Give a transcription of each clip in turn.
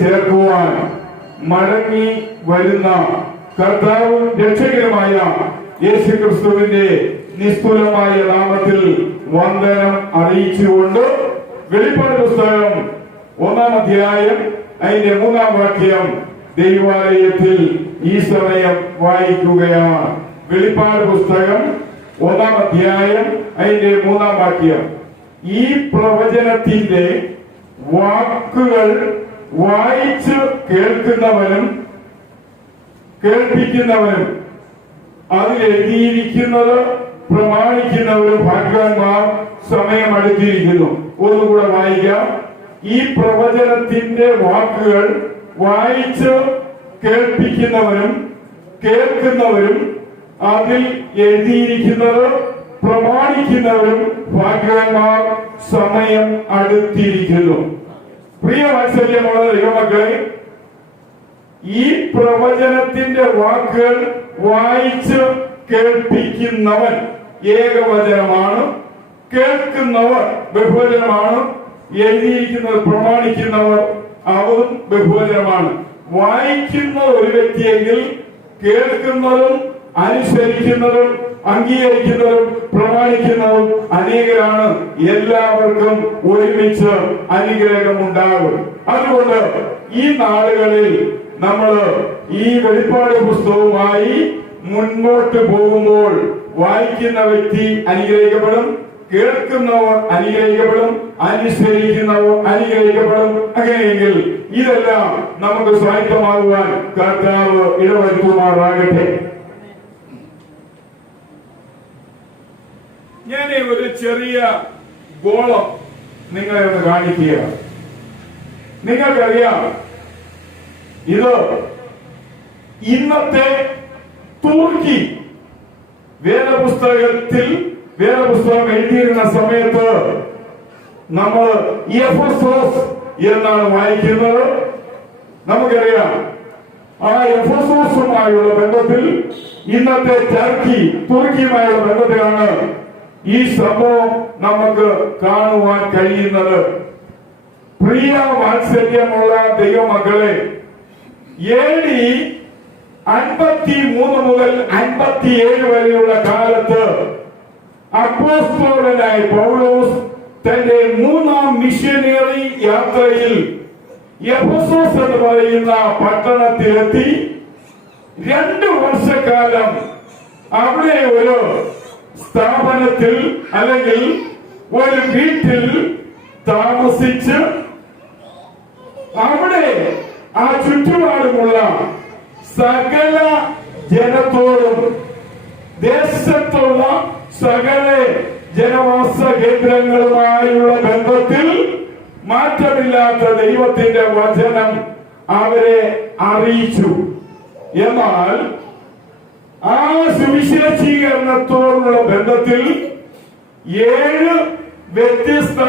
ചേർക്കുവാൻ മടങ്ങി വരുന്ന കർത്താവും രക്ഷകനുമായ യേശുക്രിസ്തുവിന്റെ നിസ്തുലമായ നാമത്തിൽ വന്ദനം അറിയിച്ചുകൊണ്ട് വെളിപ്പാട് പുസ്തകം 1-ാം അധ്യായം അതിന്റെ 3-ാം വാക്യം ദൈവാലയത്തിൽ ഈ സമയം വായിക്കുകയാണ്. വെളിപ്പാട് പുസ്തകം 1-ാം അധ്യായം അതിന്റെ 3-ാം വാക്യം. ഈ പ്രവചനത്തിന്റെ വാക്കുകൾ വായിച്ച് കേൾക്കുന്നവനും കേൾപ്പിക്കുന്നവനും അതിൽ എഴുതിയിരിക്കുന്നത് പ്രമാണിക്കുന്നവരും ഭാഗ്യവാന്മാർ. സമയം അടുത്തിരിക്കുന്നു. ഒന്നുകൂടെ വായിക്കാം. ഈ പ്രവചനത്തിന്റെ വാക്കുകൾ വായിച്ച് കേൾപ്പിക്കുന്നവരും കേൾക്കുന്നവരും അതിൽ എഴുതിയിരിക്കുന്നത് പ്രമാണിക്കുന്നവരും ഭാഗ്യവാന്മാർ. സമയം അടുത്തിരിക്കുന്നു. പ്രിയ വാത്സല്യമുള്ള ദൈവമക്കളെ, ഈ പ്രവചനത്തിന്റെ വാക്കുകൾ വായിച്ച് കേൾപ്പിക്കുന്നവൻ ഏകവചനമാണ്, കേൾക്കുന്നവർ ബഹുവചനമാണ്, എഴുതിയിരിക്കുന്നത് പ്രമാണിക്കുന്നവർ അവരും ബഹുവചനമാണ്. വായിക്കുന്ന ഒരു വ്യക്തിയെങ്കിൽ കേൾക്കുന്നതും അനുസരിക്കുന്നതും അംഗീകരിക്കുന്നതും പ്രമാണിക്കുന്നതും അനേകരാണ്. എല്ലാവർക്കും ഒരുമിച്ച് അനുഗ്രഹമുണ്ടാകും. അതുകൊണ്ട് ഈ നാളുകളിൽ നമ്മൾ ഈ വെളിപ്പാട് പുസ്തകവുമായി മുൻപോട്ട് പോകുമ്പോൾ വായിക്കുന്ന വ്യക്തി അനുഗ്രഹിക്കപ്പെടും, കേൾക്കുന്നവർ അനുഗ്രഹിക്കപ്പെടും, അനുസരിക്കുന്നവർ അനുഗ്രഹിക്കപ്പെടും. അങ്ങനെയെങ്കിൽ ഇതെല്ലാം നമുക്ക് സ്വായത്തമാകുവാൻ കർത്താവ് ഇടവരുത്തുമാറാകട്ടെ. ഞാൻ ഒരു ചെറിയ ഗോളം നിങ്ങളെ ഒന്ന് കാണിക്കുക. നിങ്ങൾക്കറിയാം, ഇത് ഇന്നത്തെ തുർക്കി വേദപുസ്തകം എഴുതിയിരുന്ന സമയത്ത് നമ്മൾ എഫെസോസ് എന്നാണ് വായിക്കുന്നത്. നമുക്കറിയാം, ആ എഫെസോസുമായുള്ള ബന്ധത്തിൽ ഇന്നത്തെ തുർക്കിയുമായുള്ള ബന്ധത്തിലാണ് ഈ സംഭവം നമുക്ക് കാണുവാൻ കഴിയുന്നത്. പ്രിയ വാത്സല്യമുള്ള ദൈവമക്കളെ, AD 53 മുതൽ 57 വരെയുള്ള കാലത്ത് അപ്പോസ്തലനായ പൗലോസ് തന്റെ 3-ാം മിഷനറി യാത്രയിൽ എഫെസോസ് എന്ന് പറയുന്ന പട്ടണത്തിലെത്തി 2 വർഷക്കാലം അവിടെ ഒരു സ്ഥാപനത്തിൽ അല്ലെങ്കിൽ ഒരു വീട്ടിൽ താമസിച്ച് അവിടെ ആ ചുറ്റുപാടുമുള്ള സകല ജനത്തോടും ദേശത്തുള്ള സകല ജനവാസ കേന്ദ്രങ്ങളുമായുള്ള ബന്ധത്തിൽ മാറ്റമില്ലാത്ത ദൈവത്തിന്റെ വചനം അവരെ അറിയിച്ചു. എന്നാൽ ആ സുവിശേഷീകരണത്തോടുള്ള ബന്ധത്തിൽ 7 വ്യത്യസ്ത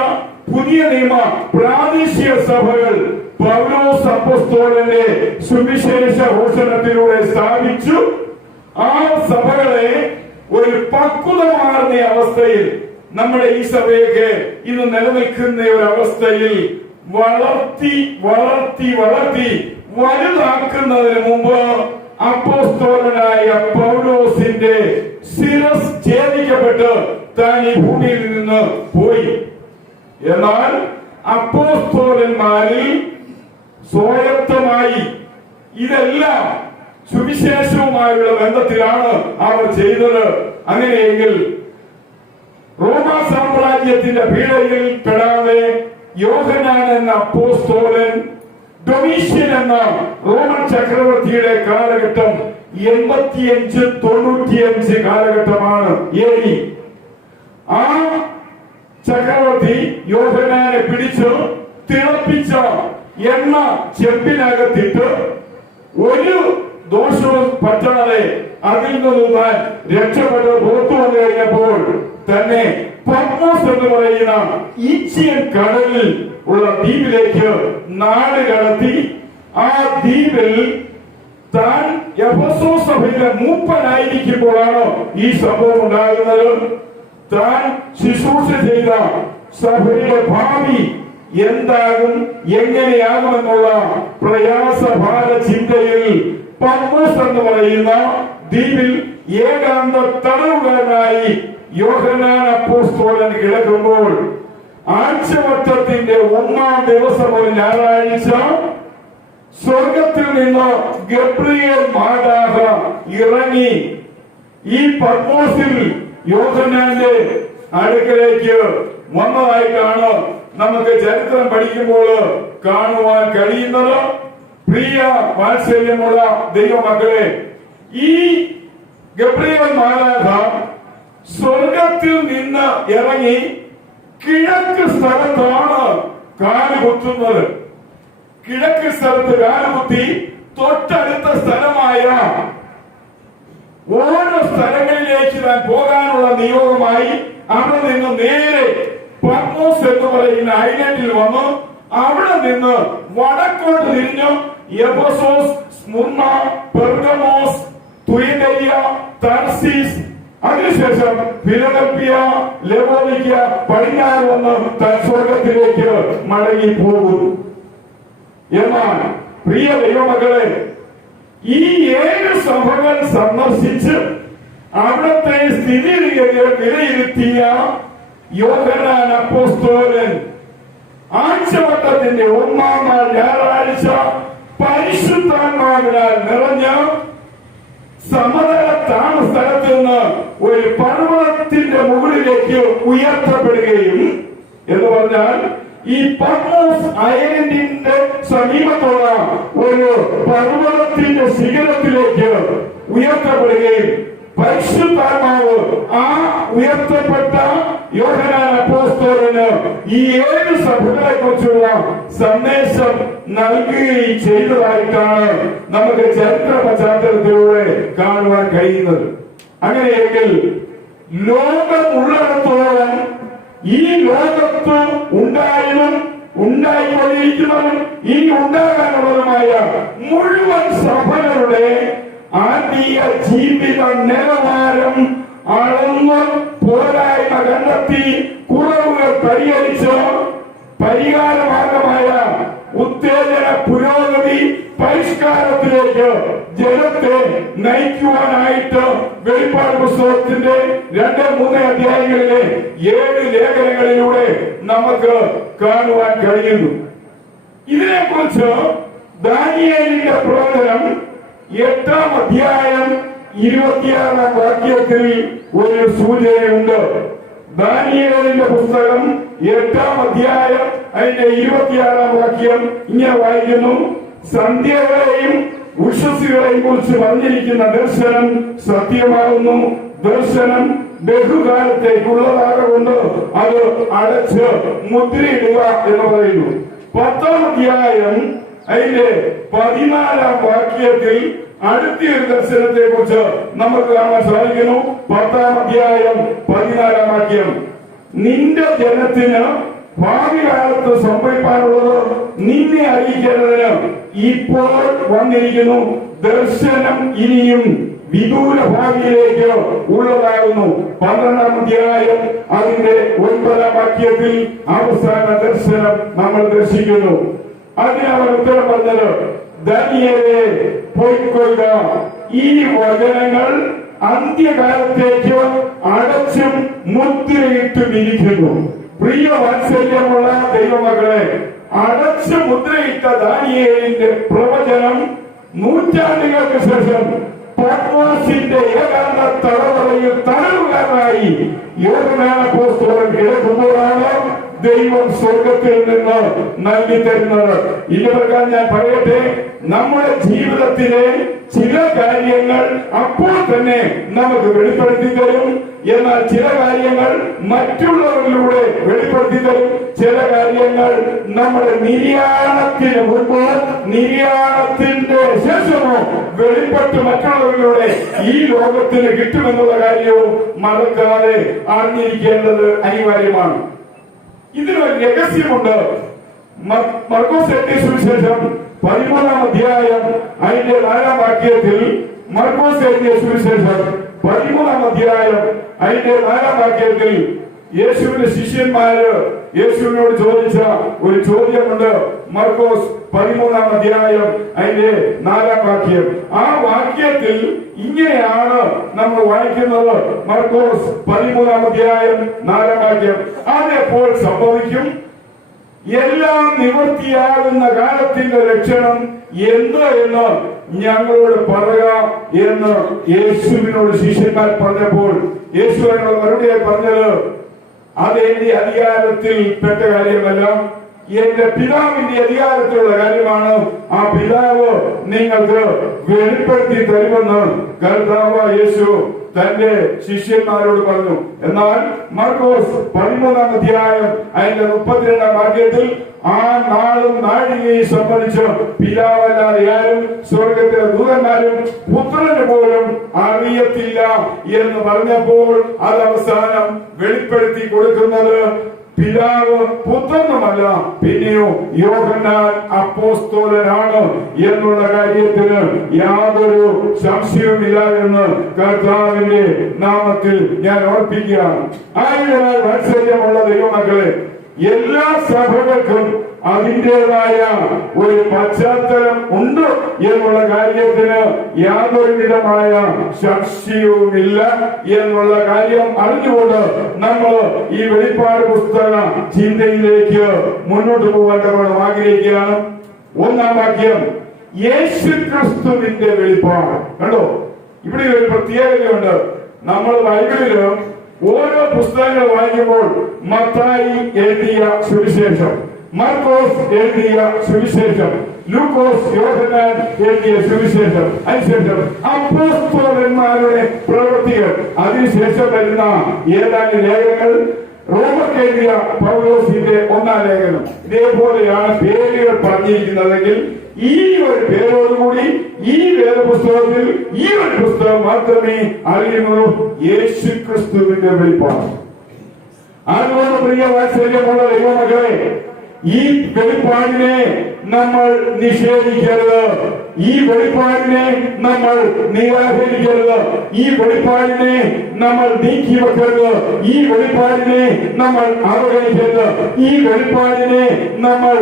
പുതിയ നിയമ പ്രാദേശിക സഭകൾ പൗലോസ് അപ്പോസ്തലന്റെ സുവിശേഷ ഘോഷണത്തിലൂടെ സ്ഥാപിച്ചു. ആ സഭകളെ ഒരു പക്വതമാർന്ന അവസ്ഥയിൽ, നമ്മുടെ ഈ സഭയൊക്കെ ഇന്ന് നിലനിൽക്കുന്ന ഒരു അവസ്ഥയിൽ വളർത്തി വലുതാക്കുന്നതിന് മുമ്പ് അപ്പോസ്തലനായ പൗലോസിന്റെ ശിരസ് ഛേദിക്കപ്പെട്ട് താൻ ഈ ഭൂമിയിൽ നിന്ന് പോയി. എന്നാൽ അപ്പോസ്തലന്മാരിൽ സ്വായത്തമായി ഇതെല്ലാം സുവിശേഷവുമായുള്ള ബന്ധത്തിലാണ് അവർ ചെയ്തത്. അങ്ങനെയെങ്കിൽ റോമാ സാമ്രാജ്യത്തിന്റെ പീഡയിൽ പെടാതെ യോഹന്നാൻ എന്ന അപ്പോസ്തലൻ ഡൊമീഷ്യൻ എന്ന റോമൻ ചക്രവർത്തിയുടെ കാലഘട്ടം 85-95 കാലഘട്ടമാണ് AD. ആ ചക്രവർത്തി യോഹന്നാനെ പിടിച്ച് തിളപ്പിച്ച എണ്ണ ചെമ്പിനകത്തിട്ട് ഒരു ദോഷവും പറ്റാതെ അതിൽ നിന്ന് താൻ രക്ഷപ്പെട്ട് പുറത്തു വന്നു കഴിഞ്ഞപ്പോൾ തന്നെ പത്മോസ് എന്ന് പറയുന്ന ഈജിയൻ കടലിൽ ഉള്ള ദ്വീപിലേക്ക് നാട് കടത്തി. ആ ദ്വീപിൽ താൻ എഫെസോസ് സഭയിലെ മൂപ്പനായിരിക്കുമ്പോഴാണ് ഈ സംഭവം ഉണ്ടാകുന്നത്. താൻ ശുശ്രൂഷ ചെയ്ത സഭയുടെ ഭാവി എന്താകും, എങ്ങനെയാകുമെന്നുള്ള പ്രയാസഭാര ചിന്തയിൽ പത്മോസ് എന്ന് പറയുന്ന ദ്വീപിൽ ഏകാന്ത തടവുകാരനായി യോഹന്നാൻ അപ്പോസ്തലൻ കിടക്കുമ്പോൾ ആഴ്ചവട്ടത്തിന്റെ 1-ാം ദിവസം ഒരു ഞായറാഴ്ച സ്വർഗത്തിൽ നിന്ന് ഗബ്രിയേൽ മാലാഖ ഇറങ്ങി ഈ പത്മോസിൽ യോഹന്നാന്റെ അടുക്കലേക്ക് വന്നതായിട്ടാണ് നമുക്ക് ചരിത്രം പഠിക്കുമ്പോൾ കാണുവാൻ കഴിയുന്നത്. പ്രിയ വാത്സല്യമുള്ള ദൈവമക്കളെ, ഈ ഗബ്രിയേൽ മാലാഖ സ്വർഗത്തിൽ നിന്ന് ഇറങ്ങി കിഴക്ക് സ്ഥലത്താണ് കാലുകുത്തുന്നത്. കിഴക്ക് സ്ഥലത്ത് കാലുകുത്തി തൊട്ടടുത്ത സ്ഥലമായ ഓരോ സ്ഥലങ്ങളിലേക്ക് താൻ പോകാനുള്ള നിയോഗമായി അവിടെ നിന്ന് നേരെ പത്മോസ് എന്ന് പറയുന്ന ഐലൻഡിൽ വന്നു. അവിടെ നിന്ന് വടക്കോട്ട് തിരിഞ്ഞു എഫെസോസ്, സ്മുർണ, പെർഗമോസ്, തുയതൈയ, തർസീസ്, അതിനുശേഷം ഫിലദൽഫിയ, ലവോദിക്ക, പടിഞ്ഞാറ് വന്ന് താൻ സ്വർഗത്തിലേക്ക് മടങ്ങി പോകുന്നു. എന്നാൽ പ്രിയ ദൈവമക്കളെ, ഈ 7 സഭകൾ സന്ദർശിച്ച് അവിടുത്തെ സ്ഥിതിഗതികൾ വിലയിരുത്തിയ യോഹന്നാൻ അപ്പോസ്തലൻ ആഴ്ചവട്ടത്തിന്റെ 1-ാം നാൾ ഞായറാഴ്ച പരിശുദ്ധാത്മാവിനാൽ നിറഞ്ഞ് സമതലത്താണ് സ്ഥലത്ത് നിന്ന് ഒരു പർവ്വതത്തിന്റെ മുകളിലേക്ക് ഉയർത്തപ്പെടുകയും, എന്ന് പറഞ്ഞാൽ ഈ പത്മോസ് ഐലൻഡിന്റെ സമീപത്തുള്ള ഒരു പർവ്വതത്തിന്റെ ശിഖരത്തിലേക്ക് ഉയർത്തപ്പെടുകയും പരിശുദ്ധാത്മാവ് ആ ഉയർത്തപ്പെട്ട യോഹന്നാൻ അപ്പോസ്തലന് ഈ 7 സഭകളെ കുറിച്ചുള്ള സന്ദേശം നൽകുകയും ചെയ്തതായിട്ടാണ് നമുക്ക് ചരിത്ര പശ്ചാത്തലത്തിലൂടെ കാണുവാൻ കഴിയുന്നത്. അങ്ങനെയെങ്കിൽ ലോകമുള്ളിടത്തോളം ഈ ലോകത്ത് ഉണ്ടായതും ഉണ്ടായിക്കൊണ്ടിരിക്കുന്നതും ഇനി ഉണ്ടാകാനുള്ളതുമായ മുഴുവൻ സഭകളുടെ ആത്മീയ ജീവിത നിലവാരം അളന്ന് പോരായ്മ കണ്ടെത്തി കുറവുകൾ പരിഹരിച്ച് പരിഹാരമാർഗമായ ഉത്തേജന പുരോഗതി പരിഷ്കാരത്തിലേക്ക് ജനത്തെ നയിക്കുവാനായിട്ട് വെളിപ്പാട് പുസ്തകത്തിന്റെ 2-3 അധ്യായങ്ങളിലെ 7 ലേഖനങ്ങളിലൂടെ നമുക്ക് കാണുവാൻ കഴിയുന്നു. ഇതിനെക്കുറിച്ച് ദാനിയേലിന്റെ പ്രവചനം 8-ാം അധ്യായം 26-ാം വാക്യത്തിൽ ഒരു സൂചനയുണ്ട്. ദാനിയേലിന്റെ പുസ്തകം 8-ാം അധ്യായം അതിന്റെ 26-ാം വാക്യം ഇങ്ങനെ വായിക്കുന്നു: സന്ധ്യകളെയും ഉഷസ്സുകളെയും കുറിച്ച് പറഞ്ഞിരിക്കുന്ന ദർശനം സത്യമാകുന്നു. ദർശനം ബഹുകാലത്തേക്കുള്ളതാകൊണ്ട് അത് അടച്ച് മുദ്രയിടുക എന്ന് പറയുന്നു. 10-ാം അധ്യായം അതിന്റെ 14-ാം വാക്യത്തിൽ അടുത്തൊരു ദർശനത്തെ കുറിച്ച് നമുക്ക് കാണാൻ സാധിക്കുന്നു. 10-ാം അധ്യായം 14-ാം വാക്യം: നിന്റെ ജനത്തിന് ഭാവി കാലത്ത് സംഭവിക്കാനുള്ളത് നിന്നെ അറിയിക്കേണ്ടതിന് ഇപ്പോൾ വന്നിരിക്കുന്നു. ദർശനം ഇനിയും വിദൂര ഭാവിയിലേക്ക് ഉള്ളതാകുന്നു. 12-ാം അധ്യായം അതിന്റെ 9-ാം വാക്യത്തിൽ അവസാന ദർശനം നമ്മൾ ദർശിക്കുന്നു. അതിന് അവർ ഉത്തരം പറഞ്ഞത്: ദാനിയേലേ, പോയിക്കൊള്ളുക, ഈ വചനങ്ങൾ അന്ത്യകാലത്തേക്ക് അടച്ചും മുദ്രയിട്ടും ഇരിക്കുന്നു. പ്രിയ വാത്സല്യമുള്ള ദൈവമക്കളെ, അടച്ചു മുദ്രയിട്ട ദാനിയേലിന്റെ പ്രവചനം നൂറ്റാണ്ടുകൾക്ക് ശേഷം പത്മോസിന്റെ ഏകാന്ത തടവറയിൽ തടവുകാരനായി യോഹന്നാൻ അപ്പോസ്തലൻ കിടക്കുമ്പോഴാണ് ദൈവം സ്വർഗത്തിൽ നിന്ന് നൽകി തരുന്നത്. ഇതുപ്രകാരം ഞാൻ പറയട്ടെ, നമ്മുടെ ജീവിതത്തിലെ ചില കാര്യങ്ങൾ അപ്പോൾ തന്നെ നമുക്ക് വെളിപ്പെടുത്തി തരും. എന്നാൽ ചില കാര്യങ്ങൾ മറ്റുള്ളവരിലൂടെ വെളിപ്പെടുത്തി തരും. ചില കാര്യങ്ങൾ നമ്മുടെ നിര്യാണത്തിന് മുൻപ്, നിര്യാണത്തിന്റെ ശേഷമോ വെളിപ്പെട്ട് മറ്റുള്ളവരിലൂടെ ഈ ലോകത്തിന് കിട്ടുമെന്നുള്ള കാര്യവും മറക്കാതെ അറിഞ്ഞിരിക്കേണ്ടത് അനിവാര്യമാണ്. ഇതിനൊരു രഹസ്യമുണ്ട്. മർക്കോസ് എഴുതിയ സുവിശേഷം 13-ാം അധ്യായം അതിന്റെ 4-ാം വാക്യത്തിൽ, മർക്കോസ് എഴുതിയ സുവിശേഷം 13-ാം അധ്യായം അതിന്റെ 4-ാം വാക്യത്തിൽ യേശുവിന്റെ ശിഷ്യന്മാര് യേശുവിനോട് ചോദിച്ച ഒരു ചോദ്യമുണ്ട്. മർക്കോസ് 13-ാം അധ്യായം അതിന്റെ 4-ാം വാക്യം. ആ വാക്യത്തിൽ ഇങ്ങനെയാണ് നമ്മൾ വായിക്കുന്നത്. മർക്കോസ് 13-ാം അധ്യായം 4-ാം വാക്യം. അതെപ്പോൾ സംഭവിക്കും? എല്ലാം നിവൃത്തിയാകുന്ന കാലത്തിന്റെ ലക്ഷണം എന്ത് എന്ന് ഞങ്ങളോട് പറയുക എന്ന് യേശുവിനോട് ശിഷ്യന്മാർ പറഞ്ഞപ്പോൾ യേശു എന്നോട് മറുപടിയായി പറഞ്ഞത്, അത് എന്റെ അധികാരത്തിൽ പെട്ട കാര്യമല്ല, എന്റെ പിതാവിന്റെ അധികാരത്തിലുള്ള കാര്യമാണ്. ആ പിതാവ് നിങ്ങൾക്ക് വെളിപ്പെടുത്തി തരുമെന്ന് കർത്താവ് യേശു തന്റെ ശിഷ്യന്മാരോട് പറഞ്ഞു. എന്നാൽ മർക്കോസ് 13-ാം അധ്യായം അതിന്റെ 32-ാം വാക്യത്തിൽ ആ നാളും നാഴികയും സംബന്ധിച്ച് പിതാവല്ലാതെ ആരും സ്വർഗത്തിലെ ദൂതന്മാരും പുത്രന് പോലും അറിയത്തില്ല എന്ന് പറഞ്ഞപ്പോൾ അത് അവസാനം വെളിപ്പെടുത്തി കൊടുക്കുന്നത് പിതാവ് പുത്രനുമല്ല, പിന്നെയോ യോഹന്നാൻ അപ്പോസ്തലനാണ് എന്നുള്ള കാര്യത്തിന് യാതൊരു സംശയവുമില്ല എന്ന് കർത്താവിന്റെ നാമത്തിൽ ഞാൻ ഓർപ്പിക്കുകയാണ്. ആയതിനാൽ വാത്സല്യമുള്ള ദൈവമക്കളെ, എല്ലാ സഭകൾക്കും അതിൻ്റെതായ ഒരു പശ്ചാത്തലം ഉണ്ട് എന്നുള്ള കാര്യത്തിന് യാതൊരു വിധമായ സംശയവുമില്ല എന്നുള്ള കാര്യം അറിഞ്ഞുകൊണ്ട് നമ്മൾ ഈ വെളിപ്പാട് പുസ്തക ചിന്തയിലേക്ക് മുന്നോട്ട് പോകാൻ നമ്മൾ ആഗ്രഹിക്കുകയാണ്. 1-ാം വാക്യം, യേശുക്രിസ്തുവിന്റെ വെളിപ്പാട്. കണ്ടോ, ഇവിടെ ഒരു പ്രത്യേകതയുണ്ട്. നമ്മൾ ബൈബിളില് ഓരോ പുസ്തകങ്ങൾ വായിക്കുമ്പോൾ മത്തായി എഴുതിയ സുവിശേഷം, മർക്കോസ് എഴുതിയ സുവിശേഷം, ലൂക്കോസ് യോഹന്നാൻ എഴുതിയ സുവിശേഷം, അതിനുശേഷം അപ്പോസ്തലന്മാരുടെ പ്രവൃത്തികൾ, അതിനുശേഷം വരുന്ന ഏതാനും ലേഖനങ്ങൾ, റോമർക്ക് എഴുതിയ പൗലോസിന്റെ 1-ാം ലേഖനം. ഇതേപോലെയാണ് പേരുകൾ പറഞ്ഞിരിക്കുന്നതെങ്കിൽ ഈ ഒരു പേരോടുകൂടി ഈ വേദപുസ്തകത്തിൽ ഈ ഒരു പുസ്തകം മാത്രമേ അറിയുന്നുള്ളൂ, യേശുക്രിസ്തുവിന്റെ വെളിപ്പാട്. അതുകൊണ്ട് പ്രിയ വാത്സല്യമുള്ള ദൈവമക്കളെ, ഈ വെളിപ്പാടിനെ നമ്മൾ നിഷേധിക്കരുത്, ഈ വെളിപ്പാടിനെ നമ്മൾ നിരാകരിക്കരുത്, ഈ വെളിപ്പാടിനെ നമ്മൾ നീക്കി വെക്കരുത്, ഈ വെളിപ്പാടിനെ നമ്മൾ അവഗണിക്കരുത്, ഈ വെളിപ്പാടിനെ നമ്മൾ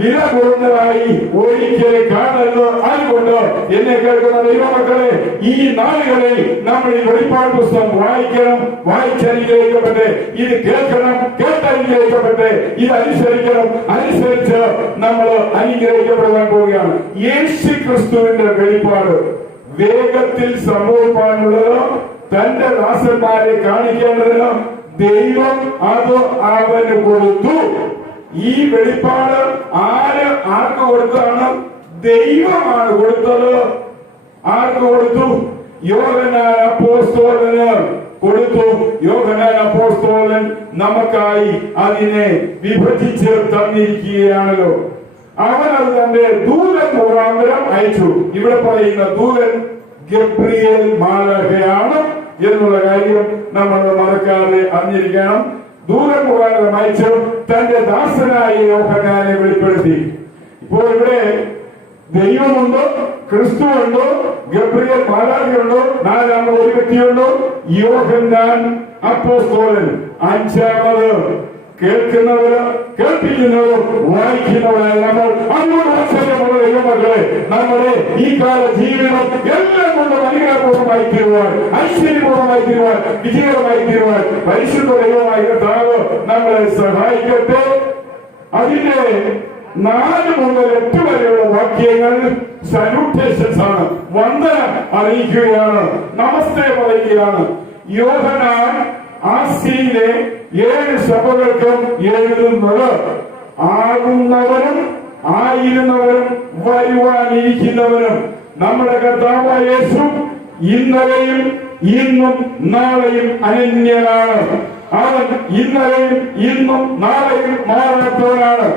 വില കുറഞ്ഞതായി ഒരിക്കലും കാണരുത്. അതുകൊണ്ട് എന്നെ കേൾക്കുന്ന ദൈവമക്കളെ, ഈ നാളുകളിൽ നമ്മൾ ഈ വെളിപ്പാട് പുസ്തകം വായിക്കണം, വായിച്ചനുഗ്രഹിക്കപ്പെട്ട്, ഇത് കേൾക്കണം, കേട്ടനുഗ്രഹിക്കപ്പെട്ട്, ഇത് അനുസരിക്കണം, അനുസരിച്ച് നമ്മൾ അനുഗ്രഹിക്കപ്പെടാൻ പോവുകയാണ്. യേശുക്രിസ്തുവിന്റെ വെളിപ്പാട് വേഗത്തിൽ സംഭവിക്കാനുള്ളത് തന്റെ ദാസന്മാരെ കാണിക്കേണ്ടതിന് ദൈവം അത് അവന് കൊടുത്തു. ഈ വെളിപ്പാട് ആർക്ക് കൊടുത്തതാണ്? ദൈവമാണ് കൊടുത്തത്. ആർക്ക് കൊടുത്തു? യോഹന്നാൻ അപ്പോസ്തലന് കൊടുത്തു. യോഹന്നാൻ അപ്പോസ്തലൻ നമുക്കായി അതിനെ വിഭജിച്ച് തന്നിരിക്കുകയാണല്ലോ. അവൻ അത് തന്റെ ദൂതൻ മുഖാന്തരം അയച്ചു. ഇവിടെ പറയുന്ന ദൂതൻ ഗബ്രിയേൽ മാലാഖയാണ് എന്നുള്ള കാര്യം നമ്മൾ മറക്കാതെ അറിഞ്ഞിരിക്കണം. ദൂതൻ മുഖാന്തരം അയച്ചു തന്റെ ദാസനായ യോഹന്നാനെ വെളിപ്പെടുത്തി. ഇപ്പോൾ ഇവിടെ ദൈവമുണ്ടോ, ക്രിസ്തുവുണ്ടോ, ഗബ്രിയേൽ മാലാഖയുണ്ടോ, 4ാമത് ഒരു വ്യക്തിയുണ്ടോ? യോഹന്നാൻ അപ്പോസ്തലൻ. 5ാമത് കേൾക്കുന്നവര്, കേൾപ്പിക്കുന്നവരും വായിക്കുന്നവരായ നമ്മൾ. അതുകൊണ്ട് വാത്സല്യമുള്ള ദൈവമക്കളെ, നമ്മുടെ ഈ കാല ജീവിതം എല്ലാം കൊണ്ടും അനുഗ്രഹപൂർവ്വമായി തീരുവാൻ, ഐശ്വര്യപൂർവ്വമായി തീരുവാൻ, വിജയകരമായി തീരുവാൻ പരിശുദ്ധ ദൈവമായ കർത്താവ് നമ്മളെ സഹായിക്കട്ടെ. അതിന്റെ 4 മുതൽ 8 വരെയുള്ള വാക്യങ്ങൾ സല്യൂട്ടേഷൻസ് ആണ്, വന്ദനം അറിയിക്കുകയാണ്, നമസ്തേ പറയുകയാണ്. യോഹന്നാൻ ആസിയിലെ 7 സഭകൾക്കും എഴുതുന്നത് ആകുന്നവരും ആയിരുന്നവരും വരുവാനിരിക്കുന്നവരും നമ്മുടെ കർത്താവായ യേശു ഇന്നലെയും ഇന്നും നാളെയും അനന്യനാണ്. അവൻ ഇന്നലെയും ഇന്നും നാളെയും മാറാത്തവനാണ്.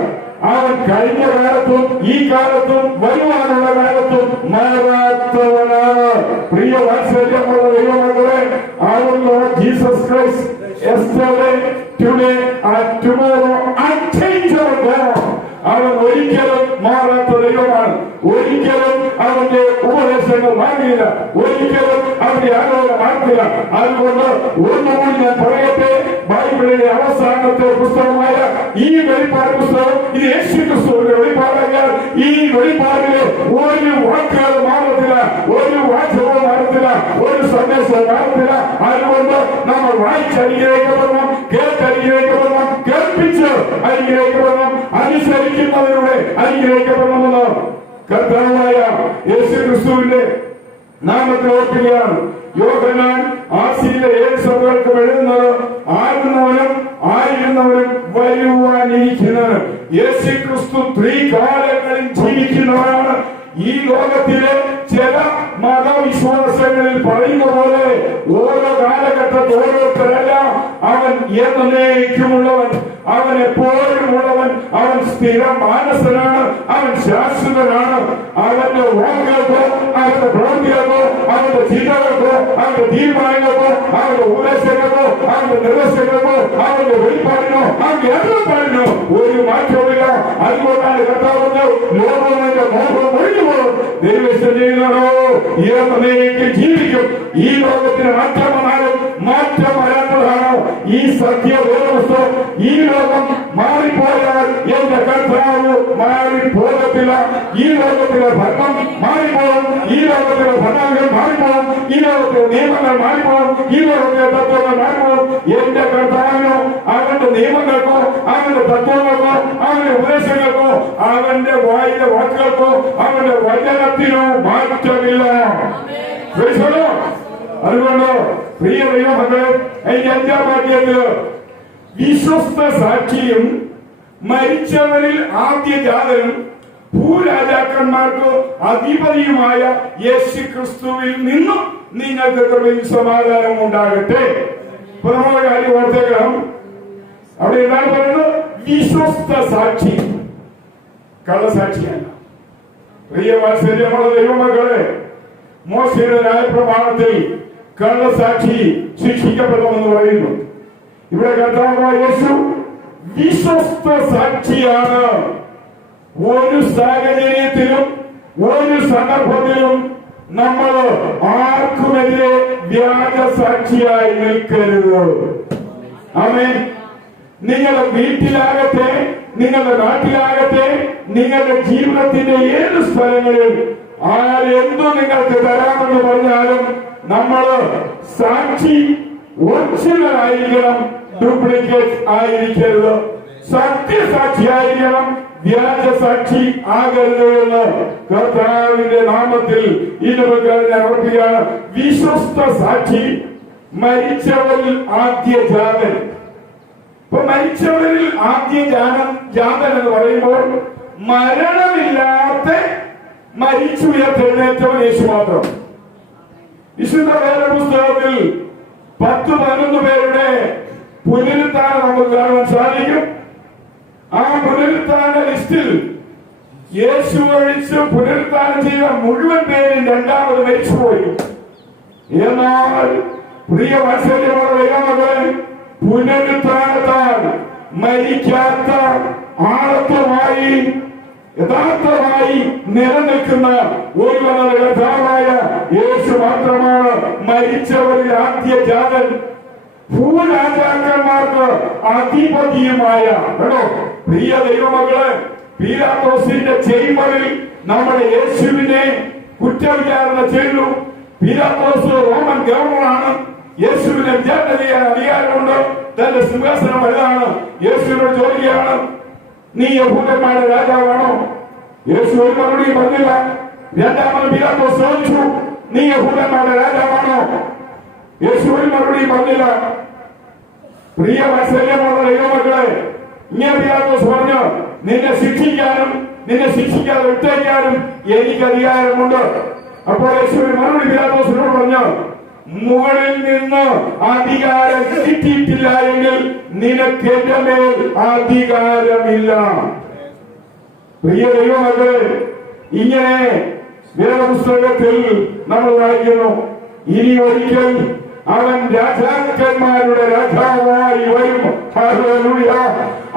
അവൻ കഴിഞ്ഞ കാലത്തും ഈ കാലത്തും വരുവാനുള്ള കാലത്തും മാറാത്തവനാണ്. പ്രിയ വാത്സല്യമുള്ള ദൈവമക്കളെ, our Lord Jesus Christ yesterday, today and tomorrow unchangeable God. അവൻ ഒരിക്കലും മാറാത്ത ദൈവമാണ്. ഒരിക്കലും അവന്റെ ഉപദേശങ്ങൾ മാറിയില്ല, ഒരിക്കലും അവന്റെ ആലോചന മാറ്റില്ല. അതുകൊണ്ട് ഒന്നുകൂടി ഞാൻ പറയട്ടെ, ബൈബിളിലെ അവസാനത്തെ പുസ്തകമായ ഈ വെളിപ്പാട് പുസ്തകം ഇത് യേശു ക്രിസ്തുവിന്റെ വെളിപ്പാടായാൽ ഈ വെളിപ്പാടില് ഒരു വാക്കുകൾ മാറത്തില്ല, ഒരു വാചകവും മാറത്തില്ല, ഒരു സന്ദേശവും മാറത്തില്ല. അതുകൊണ്ട് നമ്മൾ വായിച്ചനുഗ്രഹിക്കപ്പെടണം, കേട്ടനുഗ്രഹിക്കപ്പെടണം, കേൾപ്പിച്ച് അനുഗ്രഹിക്കപ്പെടണം, അനുസരിക്കുന്നതിലൂടെ അനുഗ്രഹിക്കപ്പെടണമെന്ന് കർത്താവായ യേശു ക്രിസ്തുവിന്റെ നാമത്തിൽ ഓർക്കുകയാണ്. യോഹന്നാൻ ആസിയിലെ 7 സഭകൾക്കും എഴുതുന്നത് ആകുന്നവനും ആയിരുന്നവനും വരുവാനിരിക്കുന്നവനും യേശു ക്രിസ്തു ത്രികാലങ്ങളിൽ ജീവിക്കുന്നവരാണ്. ഈ ലോകത്തിലെ ചില മതവിശ്വാസങ്ങളിൽ പറയുന്ന പോലെ ഓരോ കാലഘട്ടത്തിൽ ഓരോരുത്തരല്ല. അവൻ എന്നേക്കുമുള്ളവൻ, അവൻ എപ്പോഴും ഉള്ളവൻ, അവൻ സ്ഥിരം മാനസനാണ്, അവൻ ശാശ്വതനാണ്. അവന്റെ വാക്കുകൾക്കോ അവന്റെ പ്രവൃത്തികൾക്കോ അവന്റെ ചിന്തകൾക്കോ അവന്റെ തീരുമാനങ്ങൾക്കോ അവന്റെ ഉപദേശങ്ങൾക്കോ അവന്റെ നിർദ്ദേശങ്ങൾക്കോ അവന്റെ വെളിപ്പാടിനോ അവന്റെ എണ്ണപ്പാടിനോ ഒരു മാറ്റവുമില്ല. അതുകൊണ്ടാണ് കർത്താവ് ലോകത്തിന്റെ മോഹം ഒഴിഞ്ഞുപോകും. ദൈവം ചെയ്യുന്നതോ എന്നേക്ക് ജീവിക്കും. ഈ ലോകത്തിന് മാറ്റം വന്നാലും മാറ്റം വരാത്തതാണോ ഈ സത്യവേദപുസ്തകം? ഈ ലോകം മാറിപ്പോയാൽ എന്റെ കർത്താവ് മാറിപ്പോകത്തില്ല. ഈ ലോകത്തിലെ ഭരണം മാറിപ്പോകും, ഈ ലോകത്തിലെ ഭരണങ്ങൾ മാറിപ്പോകും, ഈ ലോകത്തിലെ നിയമങ്ങൾ മാറിപ്പോകും, ഈ ലോകത്തിലെ തത്വങ്ങൾ മാറിപ്പോകും. എന്റെ കർത്താവിനോ അവന്റെ നിയമങ്ങൾക്കോ അവന്റെ തത്വങ്ങൾക്കോ അവന്റെ ഉപദേശങ്ങൾക്കോ അവന്റെ വായിലെ വാക്കുകൾക്കോ അവന്റെ വചനത്തിനോ മാറ്റമില്ല. അതുകൊണ്ട് പ്രിയ ദൈവമക്കളെ, അതിന്റെ 5-ാം വാക്യത്തില് വിശ്വസ്ത സാക്ഷിയും മരിച്ചവരിൽ ആദ്യജാതനും ഭൂരാജാക്കന്മാർക്ക് അധിപതിയുമായ യേശു ക്രിസ്തുവിൽ നിന്നും നിങ്ങൾക്ക് കൃപയും സമാധാനവും ഉണ്ടാകട്ടെ. ഇപ്പൊ നമ്മുടെ കാര്യം ഓർത്തേക്കണം. അവിടെ എന്താണ് പറയുന്നത്? വിശ്വസ്ത സാക്ഷി, കള്ളസാക്ഷിയല്ല. പ്രിയ വാത്സല്യമുള്ള ദൈവമക്കളെ, മോശയുടെ ന്യായപ്രമാണത്തിൽ കള്ളസാക്ഷി ശിക്ഷിക്കപ്പെടണമെന്ന് പറയുന്നു. ഇവിടെ കർത്താവായ യേശു വിശ്വസ്ത സാക്ഷിയാണ്. ഒരു സാഹചര്യത്തിലും ഒരു സന്ദർഭത്തിലും നമ്മൾ ആർക്കുമെതിരെ വ്യാജ സാക്ഷിയായി നിൽക്കരുത്. ആമേൻ. നിങ്ങളുടെ വീട്ടിലാകട്ടെ, നിങ്ങളുടെ നാട്ടിലാകട്ടെ, നിങ്ങളുടെ ജീവിതത്തിന്റെ ഏത് സ്ഥലങ്ങളിൽ ആരെന്തു നിങ്ങൾക്ക് തരാമെന്ന് പറഞ്ഞാലും നമ്മൾ സാക്ഷി ഒറിജിനൽ ആയിരിക്കണം, ഡ്യൂപ്ലിക്കേറ്റ് ആയിരിക്കരുത്. സത്യസാക്ഷിയായിരിക്കണം, വ്യാജസാക്ഷി ആകരുത് എന്ന് കർത്താവിന്റെ നാമത്തിൽ ഞാൻ ഓർക്കുകയാണ്. വിശ്വസ്ത സാക്ഷി, മരിച്ചവരിൽ ആദ്യജാതൻ. ഇപ്പൊ മരിച്ചവരിൽ ആദ്യജാതൻ എന്ന് പറയുമ്പോൾ മരണമില്ലാത്ത മരിച്ചുയർത്തെഴുന്നേറ്റവൻ യേശു മാത്രം. വിശുദ്ധ വേദപുസ്തകത്തിൽ 10-11 പേരുടെ പുനരുത്ഥാനം നമുക്ക് കാണാൻ സാധിക്കും. ആ പുനരുത്ഥാന ലിസ്റ്റിൽ യേശു ഒഴിച്ച് പുനരുത്ഥാനം ചെയ്ത മുഴുവൻ പേരും രണ്ടാമത് മരിച്ചുപോയി. എന്നാൽ പ്രിയ വാത്സല്യമുള്ള ദൈവമക്കളെ, പുനരുത്ഥാനത്താൽ മരിക്കാത്ത ആഴത്വമായി യഥാർത്ഥമായി നിലനിൽക്കുന്ന ഒരുവനായ കർത്താവായ യേശു മാത്രമാണ് മരിച്ചവരിൽ ആദ്യജാതൻ, ഭൂരാജാക്കന്മാർക്ക് അധിപതിയുമായ. പ്രിയ ദൈവമക്കളെ, പീലാത്തോസിന്റെ ചേംബറിൽ നമ്മുടെ യേശുവിനെ കുറ്റവിചാരണ ചെയ്തു. പീലാത്തോസ് റോമൻ ഗവർണറാണ്. യേശുവിനെ വിചാരണ ചെയ്യാൻ അധികാരമുണ്ട്. തന്റെ സിംഹാസനം വലുതാണ്. യേശുവിനോട് ചോദിക്കുകയാണ്, നീ യഹൂദന്മാരുടെ രാജാവാണോ? യേശു ഒരു മറുപടി പറഞ്ഞില്ല. രണ്ടാമത് പീലാത്തോസ് ചോദിച്ചു, നീ യഹൂദന്മാരുടെ രാജാവാണോ? യേശു ഒരു മറുപടി പറഞ്ഞില്ല. പ്രിയ വാത്സല്യമുള്ള ദൈവമക്കളെ, ഇങ്ങനെ പീലാത്തോസ് പറഞ്ഞു, നിന്നെ ശിക്ഷിക്കാനും നിന്നെ ശിക്ഷിക്കാതെ വിട്ടേക്കാനും എനിക്ക് അധികാരമുണ്ട്. അപ്പോൾ യേശു ഒരു മറുപടി പീലാത്തോസിനോട് പറഞ്ഞു, മുകളിൽ നിന്ന് അധികാരം കിട്ടിയിട്ടില്ല എങ്കിൽ നിനക്ക് എന്റെ മേൽ അധികാരമില്ല. പ്രിയ ദൈവമക്കളെ, ഇങ്ങനെ വേദപുസ്തകത്തിൽ നമ്മൾ വായിക്കുന്നു, ഇനി ഒരിക്കൽ അവൻ രാജാക്കന്മാരുടെ രാജാവായി വരും. ഹല്ലേലൂയ.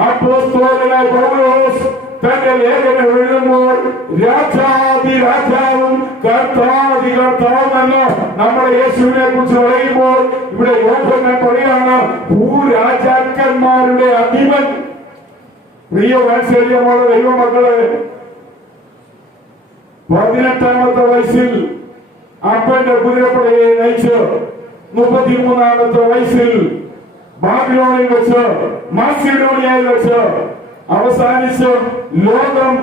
അപ്പോസ്തലനായ പൗലോസ് തന്റെ ലേഖനം എഴുതുമ്പോൾ രാജാതിരാജാവും കർത്താതികർത്താവുമെന്ന് നമ്മുടെ യേശുവിനെ കുറിച്ച് പറയുമ്പോൾ ഇവിടെ യോഹന്നാൻ പറയാണ്, ഭൂരാജാക്കന്മാരുടെ അധിപൻ. പ്രിയ വാത്സല്യമുള്ള ദൈവമക്കളെ, 18-ാമത്തെ വയസ്സിൽ അപ്പന്റെ കുതിരപ്പടയെ നയിച്ച് 33-ാമത്തെ വയസ്സിൽ ബാബിലോണിൽ വെച്ച്, മാസിഡോണിയയിൽ വെച്ച് അവസാനിച്ച് ലോകം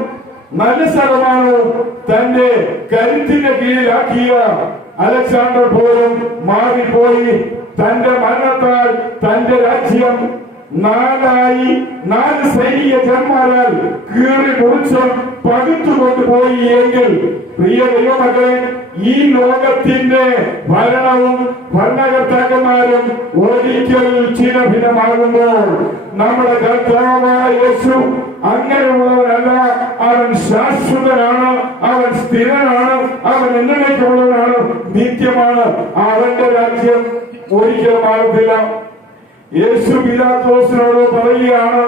നല്ല ശതമാനവും തന്റെ കരുത്തിന്റെ കീഴിലാക്കിയ അലക്സാണ്ടർ പോലും മാറിപ്പോയി. തന്റെ മരണത്താൽ തന്റെ രാജ്യം 4 സൈനിക ജന്മാരാൽ കീറി മുറിച്ച് പകുത്തുകൊണ്ടുപോയി എങ്കിൽ, പ്രിയ ദൈവമക്കളെ, ഈ ലോകത്തിന്റെ ഭരണവും ഭരണകർത്താക്കന്മാരും ഒരിക്കൽ ചിരഭിന്നമാകുമ്പോൾ നമ്മുടെ കർത്താവായ യേശു അങ്ങനെയുള്ളവരല്ല. അവൻ ശാശ്വതനാണ്, അവൻ സ്ഥിരനാണ്, അവൻ എന്നേക്കുള്ളവനാണ്, നിത്യമാണ്. അവന്റെ രാജ്യം ഒരിക്കലും മാറത്തില്ല. യേശു പിലാത്തോസിനോട് പറയുകയാണ്,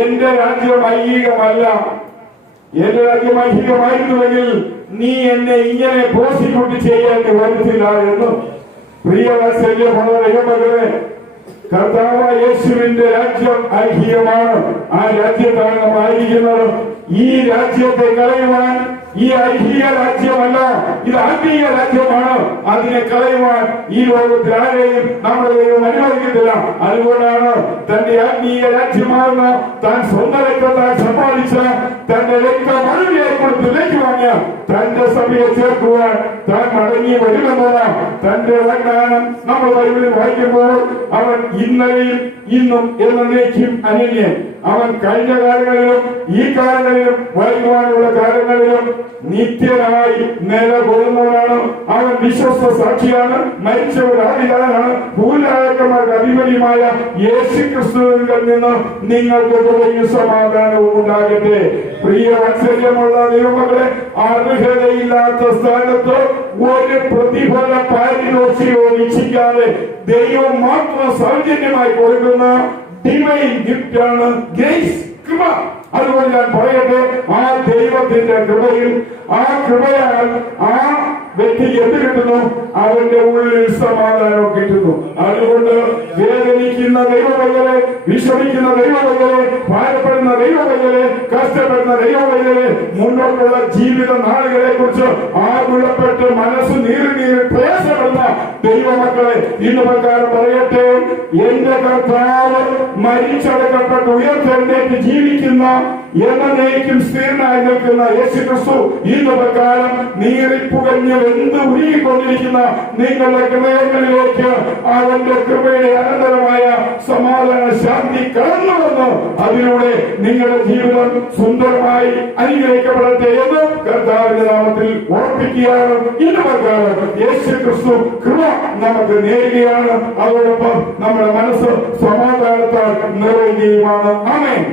എന്റെ രാജ്യം ഐഹികമല്ല. എന്റെ രാജ്യം ഐഹികമായിരുന്നുവെങ്കിൽ നീ എന്നെ ഇങ്ങനെ പ്രോസിക്യൂട്ട് ചെയ്യേണ്ടി വരത്തില്ല എന്ന്. പ്രിയ വാത്സല്യമുള്ള ദൈവമക്കളെ, കർത്താവായ യേശുവിന്റെ രാജ്യം ഐഹികമാണ്. ആ രാജ്യത്താണ് നാം ആയിരിക്കുന്നത്. ഈ രാജ്യത്തെ കളയുവാൻ, ഈ ഐഹിക രാജ്യമല്ല, ഇത് ആത്മീയ രാജ്യമാണ്. അതിനെ കളയുവാൻ ഈ ലോകത്തിൽ ആരെയും നമ്മുടെ ദൈവം അനുവദിക്കത്തില്ല. അതുകൊണ്ടാണ് തന്റെ ആത്മീയ രാജ്യമാകുന്ന താൻ സ്വന്തം രക്തത്താൽ സമ്പാദിച്ച തന്റെ രക്തം അഴുകിയായി കൊടുത്ത് വിലയ്ക്ക് വാങ്ങിയ തന്റെ സഭയെ ചേർക്കുവാൻ താൻ മടങ്ങി വരുമെന്നുള്ള തന്റെ വാഗ്ദാനം നമ്മൾ ബൈബിളിൽ വായിക്കുമ്പോൾ, അവൻ ഇന്നലെയും ഇന്നും എന്നേക്കും അനന്യൻ. അവൻ കഴിഞ്ഞ കാലങ്ങളിലും ഈ കാലങ്ങളിലും വരുവാനുള്ള കാലങ്ങളിലും നിത്യനായി നിലകൊള്ളുന്നവനാണ്. അവൻ വിശ്വസ്ത സാക്ഷിയാണ്, മരിച്ചവരുടെ ആദികാരനാണ്. ഭൂരാജന്മാർക്ക് അധിപതിയുമായ യേശു ക്രിസ്തുവിൽ നിന്ന് നിങ്ങൾക്ക് കൃപയും സമാധാനവും ഉണ്ടാകട്ടെ. പ്രിയ വാത്സല്യമുള്ള ദൈവമക്കളെ, അർഹതയില്ലാത്ത സ്ഥാനത്ത് ഒരു പ്രതിഫല പാരിതോഷികവും ഇച്ഛിക്കാതെ ദൈവം മാത്രം സൗജന്യമായി കൊടുക്കുന്ന ഡിവൈൻ ഗിഫ്റ്റ് ആണ് ഗ്രേസ്, കൃപ. അതുകൊണ്ട് ഞാൻ പറയട്ടെ, ആ ദൈവത്തിന്റെ കൃപയിൽ, ആ കൃപയാൽ ആ വ്യക്തിക്ക് എന്ത് കിട്ടുന്നു? അവന്റെ ഉള്ളിൽ സമാധാനം കിട്ടുന്നു. അതുകൊണ്ട് വേദനിക്കുന്ന ദൈവമക്കളെ, വിഷമിക്കുന്ന ദൈവമക്കളെ, ഭാരപ്പെടുന്ന ദൈവമക്കളെ, കഷ്ടപ്പെടുന്ന ദൈവമക്കളെ, മുന്നോട്ടുള്ള ജീവിത നാളുകളെ കുറിച്ച് ആകുലപ്പെട്ട് മനസ്സ് നീറി പ്രയാസപ്പെടുന്ന ദൈവമക്കളെ, ഇന്ന് പ്രകാരം പറയട്ടെ, എന്റെ കർത്താവ് മരിച്ചടക്കപ്പെട്ട് ഉയർത്തെഴുന്നേറ്റ് ജീവിക്കുന്ന എന്നേക്കും സ്ഥിരനായി നിൽക്കുന്ന യേശു ക്രിസ്തു ഇന്ന് പ്രകാരം നീറിപ്പുകഞ്ഞ് വെന്ത് ഉരുകിക്കൊണ്ടിരിക്കുന്ന നിങ്ങളുടെ ഹൃദയങ്ങളിലേക്ക് അവന്റെ കൃപയുടെ അനന്തരമായ സമാധാന ശാന്തി കടന്നു വന്ന് അതിലൂടെ നിങ്ങളുടെ ജീവിതം സുന്ദരമായി അനുഗ്രഹിക്കപ്പെടട്ടെ എന്ന് കർത്താവിന്റെ നാമത്തിൽ ഓർപ്പിക്കുകയാണ്. ഇന്ന് പ്രകാരം യേശു ക്രിസ്തു കൃപ നമുക്ക് നേരുകയാണ്. അതോടൊപ്പം നമ്മുടെ മനസ്സ് സമാധാനത്താൽ നിറയുകയുമാണ്. ആമേൻ.